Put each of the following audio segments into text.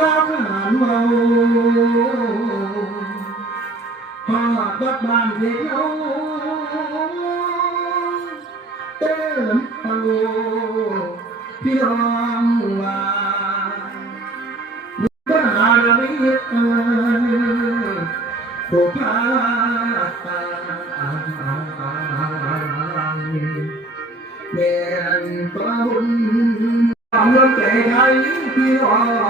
đám hàn màu hoa hợp đất bàn về nhau tê lấm tàu phi hoàng là những hà biết của ta nghe bao ông kể thấy phi hoàng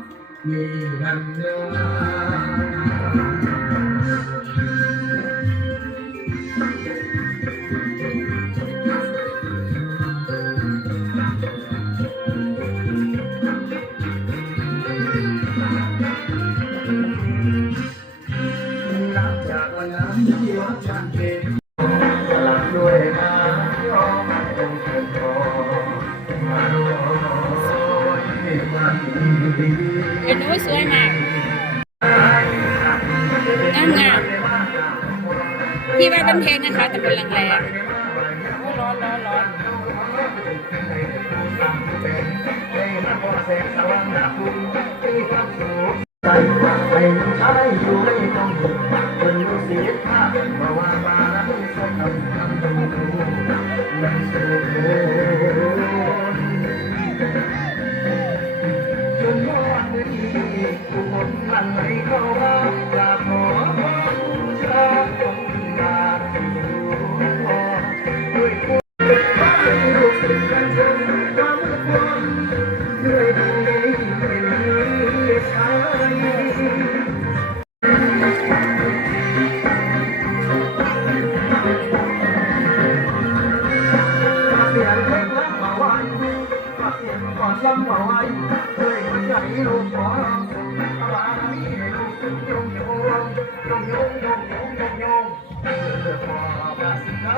nhiều lần nữa เป็นนู้สวยมากงามงามที่ว่าบ้านเพชรนะคะตำบลลังแงร้อนร้อนร้อนเป็นชายอยู่ไม่ต้องห่วงเป็นลูกศิษย์ข้าเพราะว่ามาแล้วเป็นคนทำทำดูดูนั่นสุด Rodrigo. ก่อนล้ำมาไว้เคยหัวใจลูกขอร้องส่งตลาดนี้ให้ลูกยงยงยงยงยงยงยงยงยงเออพอมาสิเขา